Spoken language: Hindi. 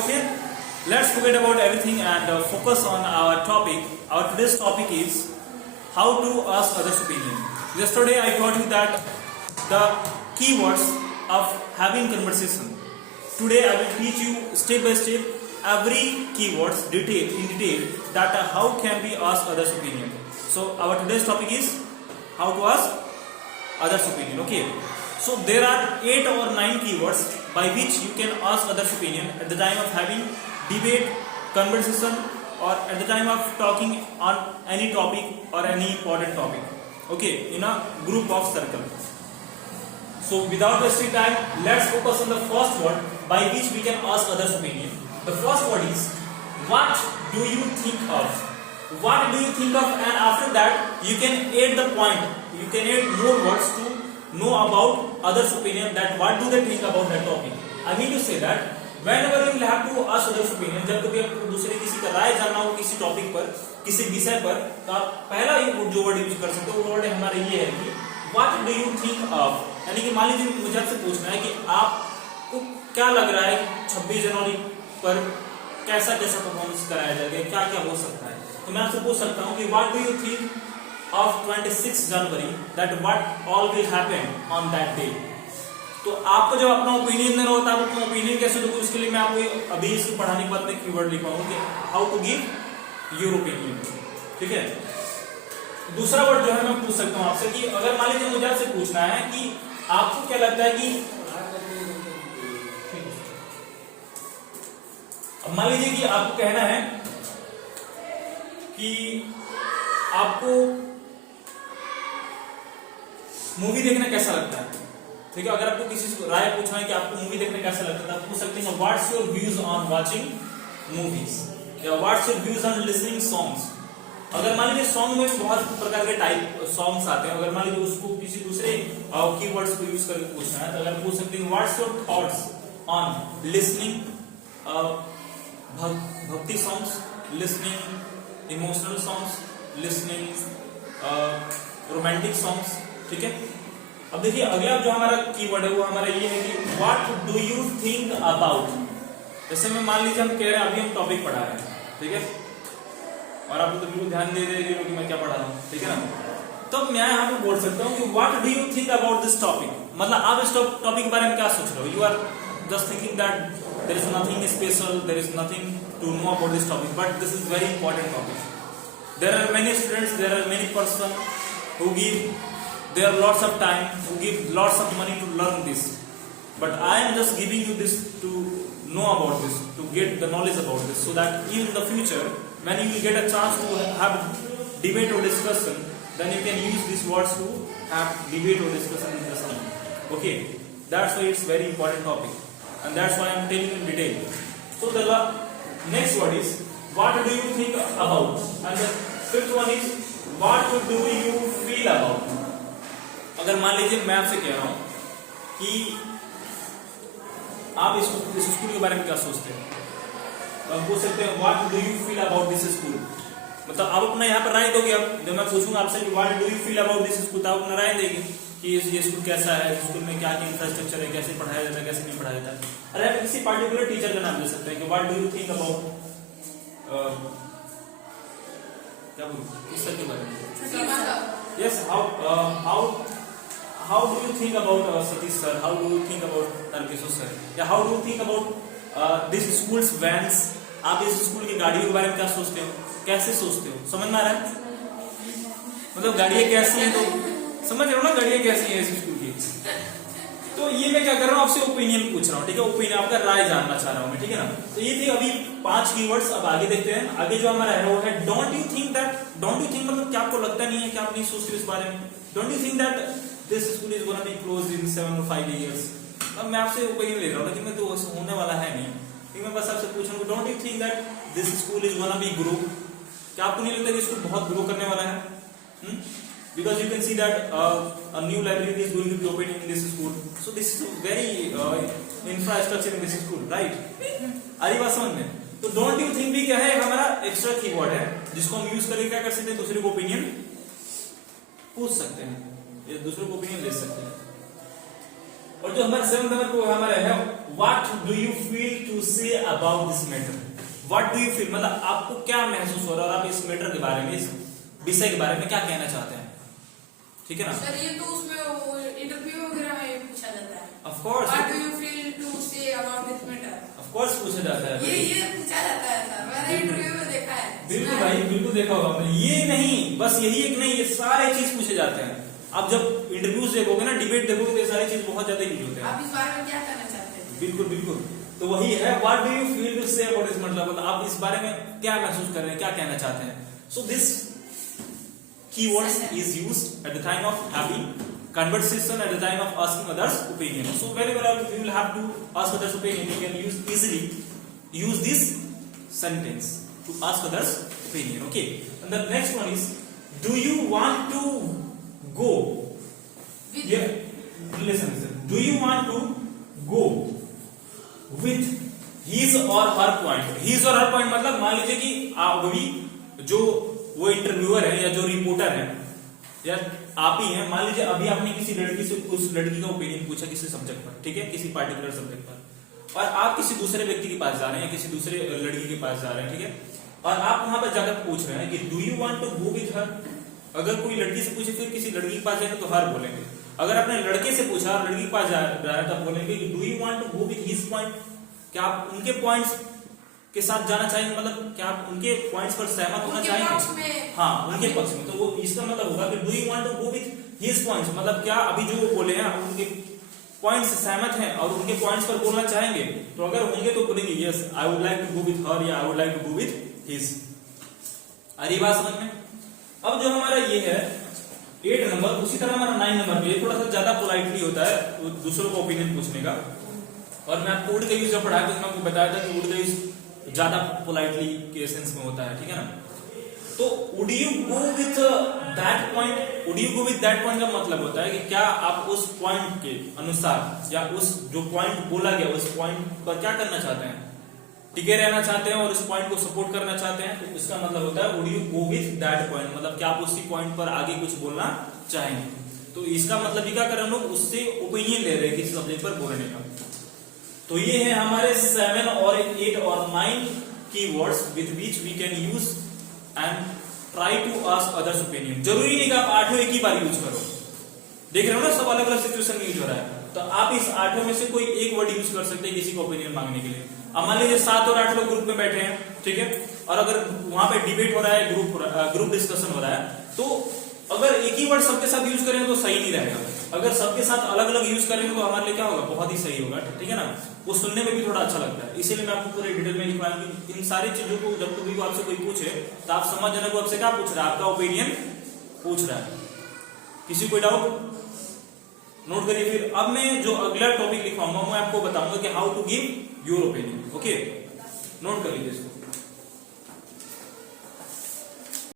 Okay, let's forget about everything and focus on our topic. Our today's topic is how to ask others' opinion. Yesterday I taught you that the keywords of having conversation. Today I will teach you step by step every keywords in detail that how can we ask others' opinion. So our today's topic is how to ask others' opinion. Okay. So there are 8 or 9 keywords by which you can ask others' opinion at the time of having debate, conversation, or at the time of talking on any topic or any important topic. Okay, in a group of circle. So without wasting time, let's focus on the first word by which we can ask others' opinion. The first word is what do you think of? What do you think of? And after that, you can add the point. You can add more words to know about others' opinion, that what do they think about that topic. I mean to say that whenever you will have to ask others' opinion, जब कभी आपको दूसरे किसी का राय जानना हो किसी टॉपिक पर, किसी विषय पर, तो आप पहला जो वर्ड यूज कर सकते हो वो वर्ड हमारा ये है कि what do you think of, यानी कि मान लीजिए मुझे आपसे पूछना है कि आपको क्या लग रहा है 26 जनवरी पर कैसा कैसा परफॉर्मेंस कराया जाएगा, क्या क्या हो सकता है, तो मैं आपसे पूछ सकता हूँ कि what do you think of 26 January, that what all will happen on that day. तो आपको जब अपना ओपिनियन देना होता है, आप अपना ओपिनियन कैसे दोगे, उसके लिए मैं आपको अभी इसको पढ़ाने के बाद में कीवर्ड लिखा हूँ कि how to give your opinion. ठीक है. दूसरा वर्ड जो है मैं पूछ सकता हूँ आपसे कि अगर मान लीजिए मुझे आपसे पूछना है कि आपको क्या लगता है कि अब मान लीजिए कि आपको कहना है कि आपको मूवी देखना कैसा लगता है. ठीक है. अगर आपको किसी से राय पूछना है कि आपको मूवी देखने कैसा लगता है, तो आप पूछ सकते हैं what's your views on watching movies, या what's your views on listening songs. अगर मान लीजिए सॉन्ग में बहुत प्रकार के टाइप सॉन्ग्स आते हैं, अगर मान लीजिए उसको किसी दूसरे कीवर्ड्स को यूज करके पूछना है, तो अगर पूछ सकते हैं what's your thoughts on listening bhakti songs, listening emotional songs, listening romantic songs. ठीक है. अब देखिए अगला जो हमारा कीवर्ड है वो हमारा ये है कि what do you think about. जैसे मैं मान लीजिए हम कह रहे हैं अभी हम टॉपिक पढ़ा रहे हैं. ठीक है. और आप तो बिल्कुल ध्यान दे रहे हो कि मैं क्या पढ़ा रहा हूँ. ठीक है ना. तो मैं यहाँ पे बोल सकता हूँ कि what do you think about this topic, मतलब आप इस टॉपिक के बारे में क्या सोच रहे हो. You are just thinking that there is nothing special, there is nothing to know about this topic, but this is very important topic. There are many students, there are many person who give there lots of time, who give lots of money to learn this, but I am just giving you this to know about this, to get the knowledge about this, so that in the future when you will get a chance to have debate or discussion, then you can use these words to have debate or discussion in the session. Okay, that's why it's very important topic, and that's why I am telling in detail. So the next word is what do you think about, and the fifth one is what do you feel about. अगर मान लीजिए मैं आपसे कह रहा हूं कि आप इस स्कूल के बारे में क्या सोचते हैं, तो हम पूछ सकते हैं what do you feel about this school. मतलब आप अपना यहाँ पर राय दोगे. अब जब मैं पूछूंगा आपसे कि what do you feel about this school, तो आप अपना राय देंगे कि ये स्कूल कैसा है, स्कूल में क्या क्या इंफ्रास्ट्रक्चर है, कैसे पढ़ाया जाता है, कैसे नहीं पढ़ाया जाता है. अरे आप किसी पार्टिकुलर टीचर का नाम ले सकते हैं कि what do you think about क्या बोलूं किस तरह के बारे में. Yes, how do you think about Satish sir, how do you think about Tarkeshwar sir, या how do you think about this school's vans. आप इस स्कूल की गाड़ियों के बारे में क्या सोचते हो, कैसे सोचते हो, समझ में आ रहा है. मतलब गाड़ियां कैसी हैं, तो समझ रहे हो ना गाड़ियां कैसी हैं इस स्कूल की. तो ये मैं क्या कर रहा हूँ, आपसे ओपिनियन पूछ रहा हूँ. ठीक है. ओपिनियन, आपका राय जानना चाह रहा हूँ मैं. ठीक है ना. तो ये थी अभी 5 कीवर्ड्स. अब आगे देखते हैं. आगे जो हमारा है वो है don't you think that. Don't you think मतलब क्या आपको लगता नहीं है, क्या आप नहीं सोचते इस बारे में. Don't you think that this school is gonna be closed in 7 or 5 years. अब मैं आपसे ओपिनियन ले रहा हूँ लेकिन मैं तो होने वाला है नहीं. ठीक. मैं बस आपसे पूछ रहा हूँ don't you think that this school is gonna be grow. क्या आपको नहीं लगता कि स्कूल बहुत ग्रो करने वाला है. Because you can see that a new library is going to be opened in this school, so this is a very infrastructure in this school, right? आ रही बात समझ में. तो डोंट यू थिंक भी क्या है, हमारा एक्स्ट्रा कीवर्ड है जिसको हम यूज करके क्या कर सकते हैं, दूसरे को ओपिनियन पूछ सकते हैं, दूसरे को ओपिनियन ले सकते हैं. और जो हमारा 7th नंबर को हमारा है, what do you feel to say about this matter. What do you feel मतलब आपको क्या महसूस हो रहा है और आप इस मैटर के बारे में, इस विषय के बारे में क्या कहना चाहते हैं, ठीक है ना। सर ये तो उसमें वो इंटरव्यू वगैरह में पूछा जाता है। Of course, what do you feel to say about this matter. Of course पूछा जाता है, ये पूछा जाता है सर, मैंने इंटरव्यू में देखा है। बिल्कुल भाई, बिल्कुल देखा होगा आपने। ये नहीं, बस यही एक नहीं, ये सारे चीज पूछे जाते हैं। आप जब इंटरव्यूज देखोगे ना, डिबेट देखोगे, तो ये सारी चीज बहुत ज्यादा यूज होते हैं। आप इस बारे में क्या कहना चाहते हैं। बिल्कुल बिल्कुल, तो वही है, what do you feel to say about this मतलब आप इस बारे में क्या महसूस कर रहे हैं, क्या कहना चाहते हैं। So this keywords is used at the time of having conversation, at the time of asking others opinion. So whenever you will have to ask others opinion, you can easily use this sentence to ask others opinion. Okay, and the next one is, do you want to go, yeah, listen, do you want to go with his or her point। his or her point मतलब मान लीजिए कि आप अभी जो वो इंटरव्यूअर है या जो रिपोर्टर है या आप ही हैं, मान लीजिए अभी आपने किसी लड़की से उस लड़की का ओपिनियन पूछा किसी सब्जेक्ट पर, ठीक है, किसी पार्टिकुलर सब्जेक्ट पर, और आप किसी दूसरे व्यक्ति के पास जा रहे हैं या किसी दूसरे लड़की के पास जा रहे हैं, ठीक है, और आप वहां पर जाकर पूछ रहे हैं कि do you want to go with her. अगर कोई लड़की से पूछे फिर किसी लड़की के पास जाएंगे तो हर बोलेंगे। अगर आपने लड़के से पूछा और लड़की के पास जा रहा है तब बोलेंगे कि do you want to go with his point. क्या आप उनके पॉइंट्स के साथ जाना चाहेंगे, मतलब क्या आप उनके पॉइंट्स पर सहमत होना चाहेंगे। हाँ, उनके पक्ष में। तो वो इसका मतलब होगा कि do you want to go with his points, मतलब क्या अभी जो वो बोले हैं आप उनके पॉइंट्स से सहमत हैं और उनके पॉइंट्स पर बोलना चाहेंगे। तो अगर होंगे तो बोलेंगे yes I would like to go with her या I would like to go with his. अरे बात समझ में। अब जो हमारा ये है 8 नंबर, उसी तरह हमारा 9 नंबर पे थोड़ा सा ज्यादा पोलाइटली होता है दूसरों को ओपिनियन पूछने का। और मैं आपको वुड का यूज जब पढ़ाया तो मैं आपको बताया था कि वुड का यूज ज्यादा पोलाइटली के सेंस में होता है, ठीक है ना। तो would you go with that point, would you go with that point का मतलब होता है कि क्या आप उस पॉइंट के अनुसार या उस जो पॉइंट बोला गया उस पॉइंट पर क्या करना चाहते हैं, टिके रहना चाहते हैं और उस पॉइंट को सपोर्ट करना चाहते हैं। तो इसका मतलब होता है would you go with that point, मतलब क्या आप उसी पॉइंट पर आगे कुछ बोलना चाहेंगे। तो इसका मतलब ये क्या कर रहे हैं, हम लोग उससे ओपिनियन ले रहे हैं किसी सब्जेक्ट पर बोलने का। तो ये है हमारे 7 और 8 और 9 keywords with which we can use and try to ask others opinion. जरूरी नहीं कि आप 8 एक ही बार यूज करो, देख रहे हो ना, सब अलग अलग सिचुएशन में यूज हो रहा है। तो आप इस 8 में से कोई एक वर्ड यूज कर सकते हैं किसी को ओपिनियन मांगने के लिए। अब मान लीजिए 7 और 8 लोग ग्रुप में बैठे हैं, ठीक है, और अगर वहां पे डिबेट हो रहा है, ग्रुप डिस्कशन हो रहा है, तो अगर एक ही वर्ड सबके साथ यूज करेंगे तो सही नहीं रहेगा। अगर सबके साथ अलग अलग यूज करेंगे तो हमारे लिए क्या होगा, बहुत ही सही होगा, ठीक है ना। वो सुनने में भी थोड़ा अच्छा लगता है। इसीलिए मैं आपको पूरे डिटेल में लिखवाऊंगी इन सारी चीजों को। जब कभी को आपसे कोई पूछे तो आप समझ जाना को आपसे क्या पूछ रहा है, आपका ओपिनियन पूछ रहा है। किसी कोई डाउट नोट करिए। फिर अब मैं जो अगला टॉपिक लिखवाऊंगा मैं आपको बताऊंगा कि how to give your opinion. Okay, note कर लीजिए इसको।